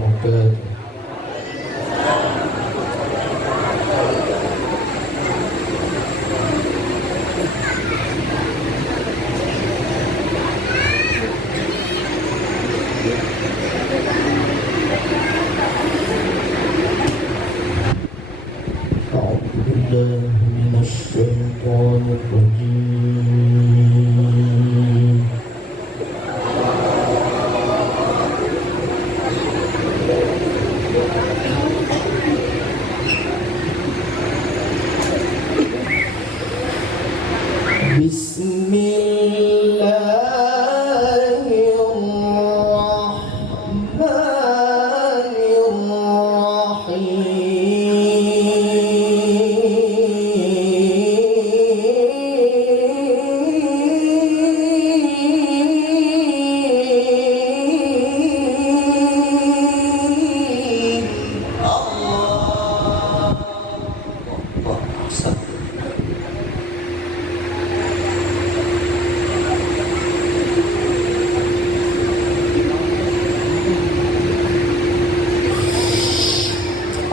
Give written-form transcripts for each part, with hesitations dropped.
وبركاته. أعوذ بالله من الشيطان الرجيم. بسم الله الرحمن الرحيم. الله أكبر.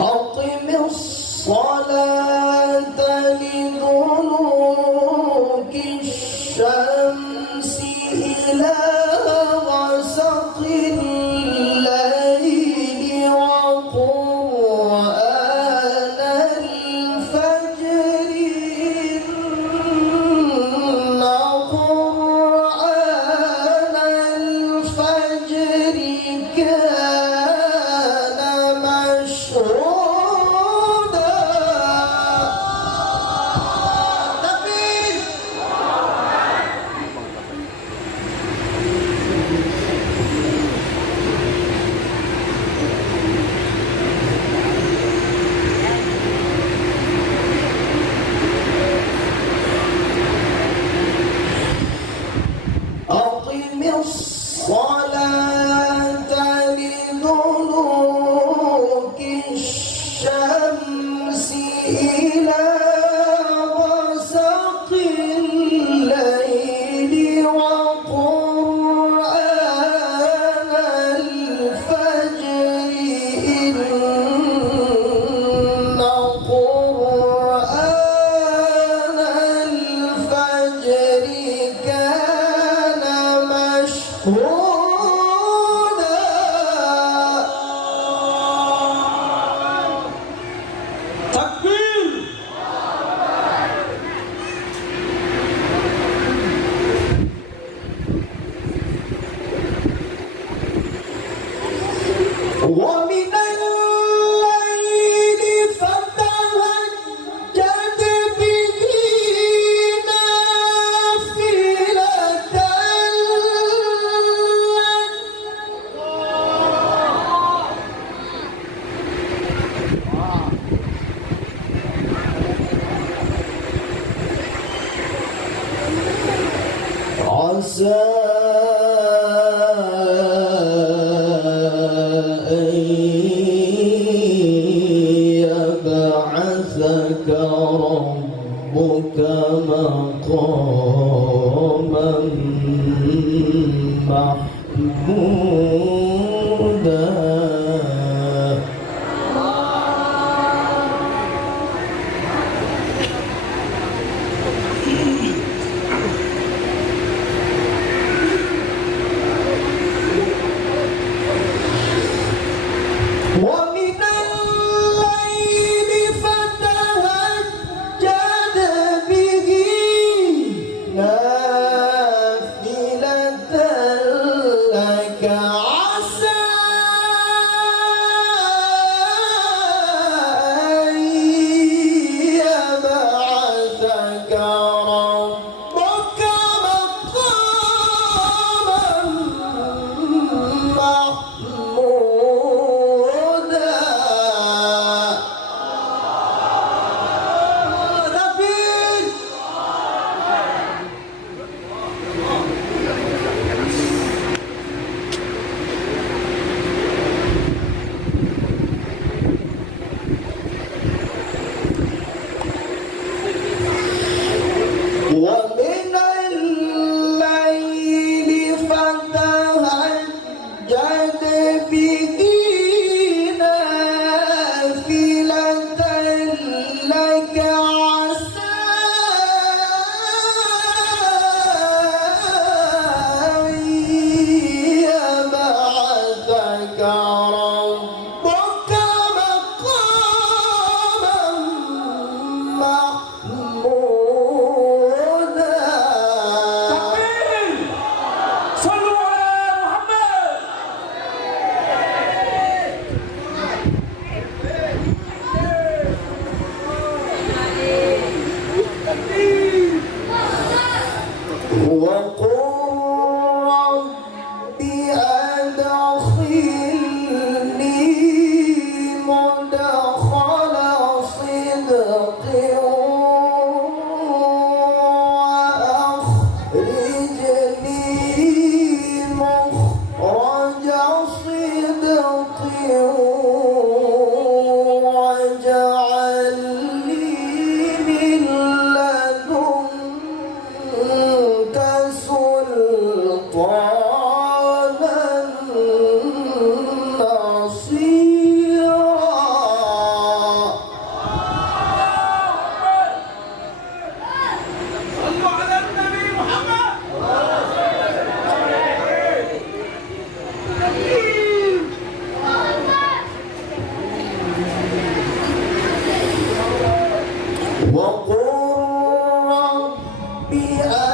أقم الصلاة لدلوك الشمس إلى غسق الليل وقرآن الفجر إن قرآن الفجر كان مشهودا. أقم الصلاة لدلوك الشمس إلى غسق الليل وقرآن الفجر إن قرآن الفجر كان مشهودا. تكبير. ومن الليل فتهجد به نافلة عسى أن يبعثك ربك مقاما محمودا. ومن الليل فتهجد به نافلة لك عسى وقل رب أدخلني مدخل صدق وأخرجني مخرج صدق واجعل لي من لدنك سلطانا نصيرا. صلوا على النبي محمد. وقل رب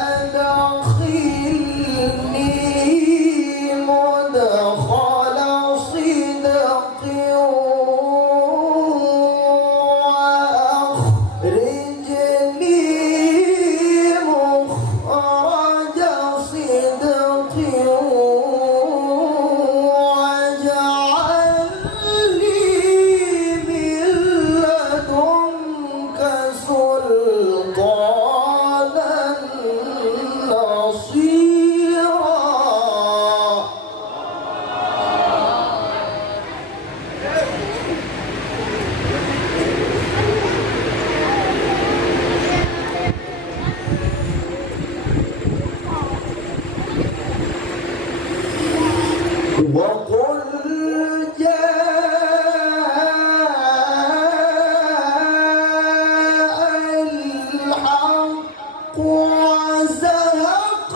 أدخلني مدخل صدق وأخرجني مخرج صدق واجعل لي من لدنك سلطانا نصيرا. وقل جاء الحق وزهق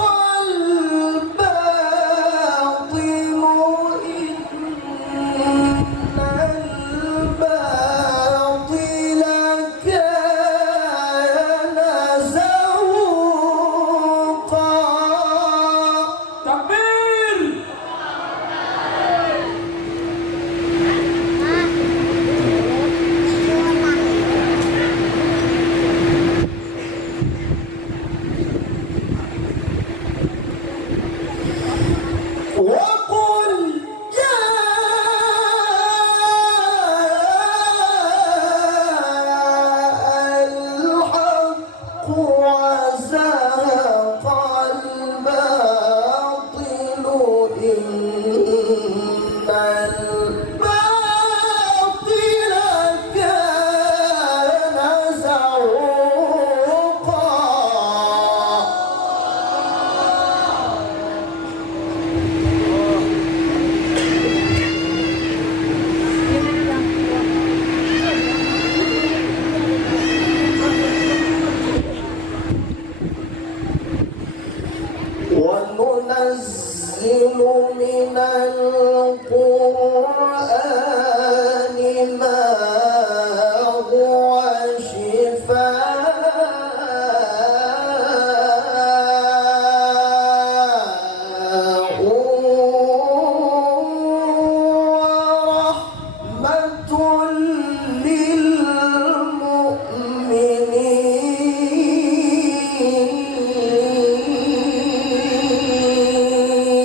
الباطل إن الباطل كان زهوقا. تكبير. وقل جاء الحق وزهق الباطل إن الباطل كان زهوقا. وننزل من القرآن ما هو شفاء ورحمة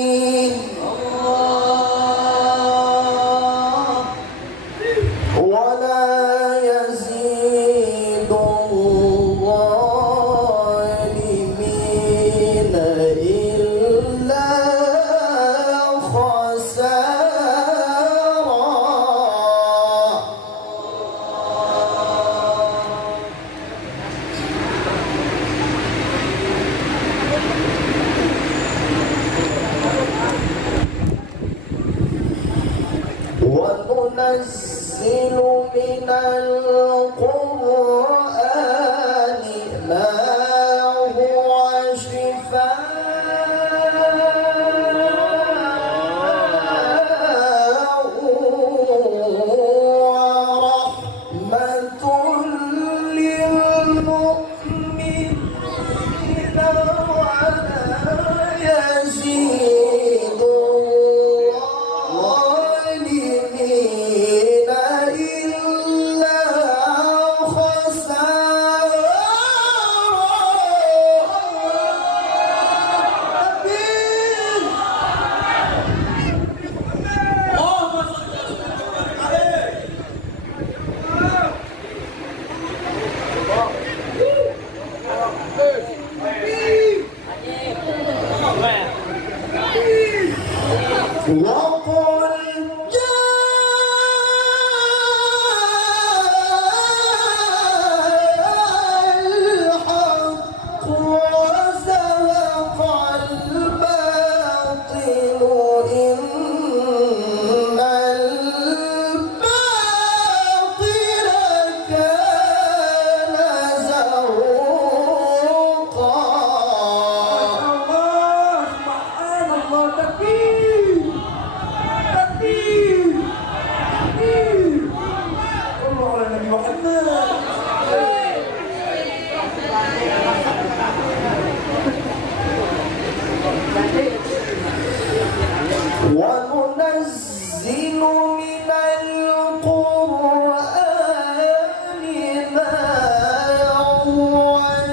للمؤمنين ولا يزيد الظالمين إلا خسارا. وننزل من القرآن ما هو شفاء ورحمة للمؤمنين ولا يزيد الظالمين إلا خسارا. وقل جاء الحق وزهق الباطل إن الباطل كان زهوقا. الله سبحان الله تكبير تكبير تكبير صلوا على النبي محمد. وننزل من القرآن ما هو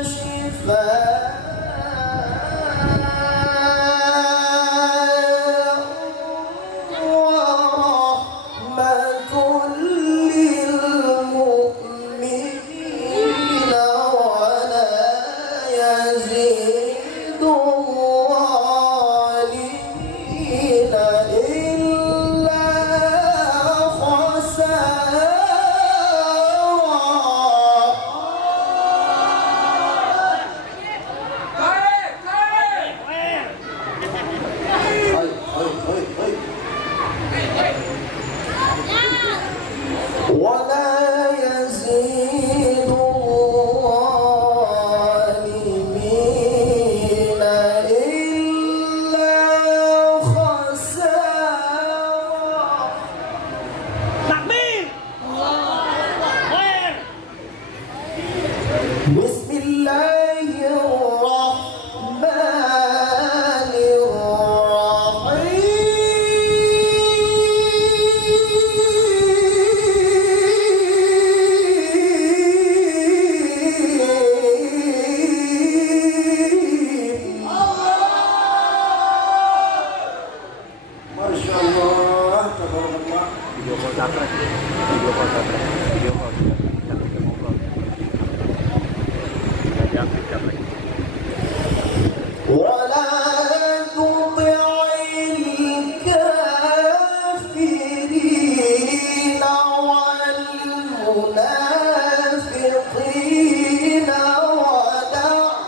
شفاء ورحمة للمؤمنين ولا يزيد الظالمين إلا خسارا. ولا يزيد الظالمين إلا خسارا. تكبير بسم الله الرحمن الرحيم. Masya Allah, tabarakallah. Video call capres, video call capres, video call capres ke ngobrol. Capres, capres. ولا تطع الكافرين والمنافقين ودعهم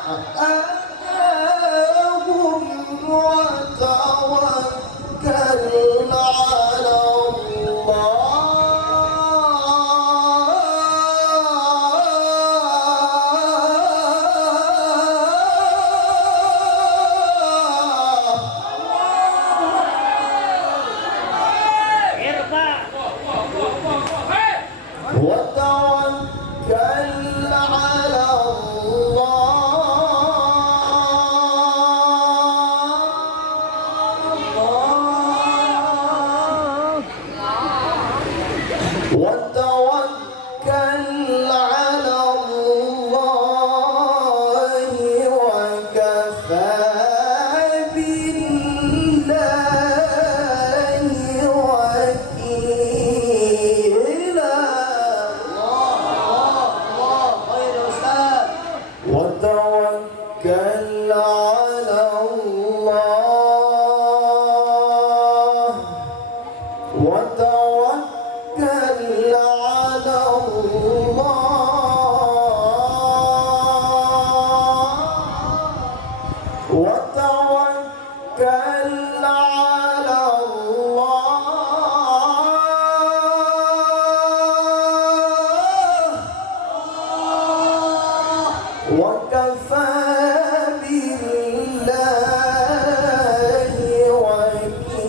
وتوكل على وتوكل على وتوكل على الله وكفى بالله وكيلا. وتوكل على الله وتوكل على الله وتوكل على الله وكفى بالله وكيلا.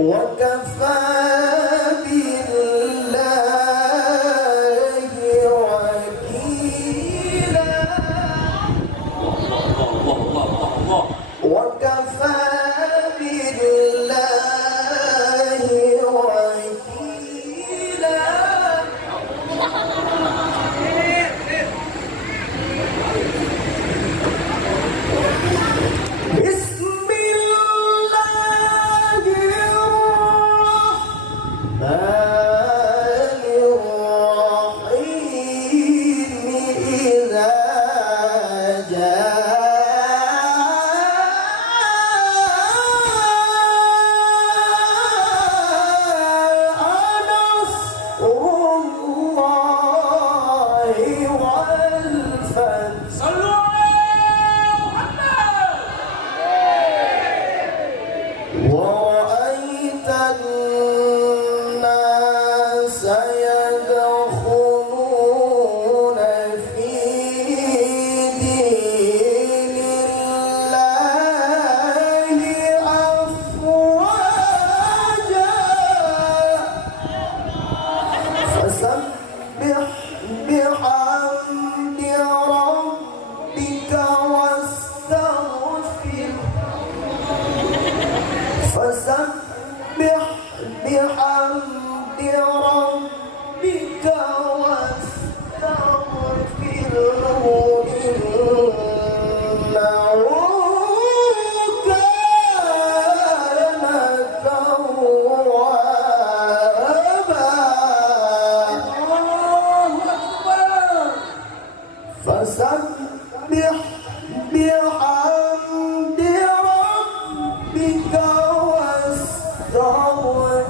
وكفى بالله وكيلا وكفى بالله وكيلا بسم الله الرحمن الرحيم إذا جاء نصر الله والفتح صلوا على محمد. ورأيت الناس يدخلون في دين الله أفواجا فسبح بحمد ربك واستغفره فسبح بحمد ربك واستغفره إنه كان توابا الله أكبر. فسبح بحمد ربك واستغفره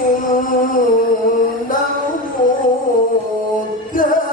إنه كان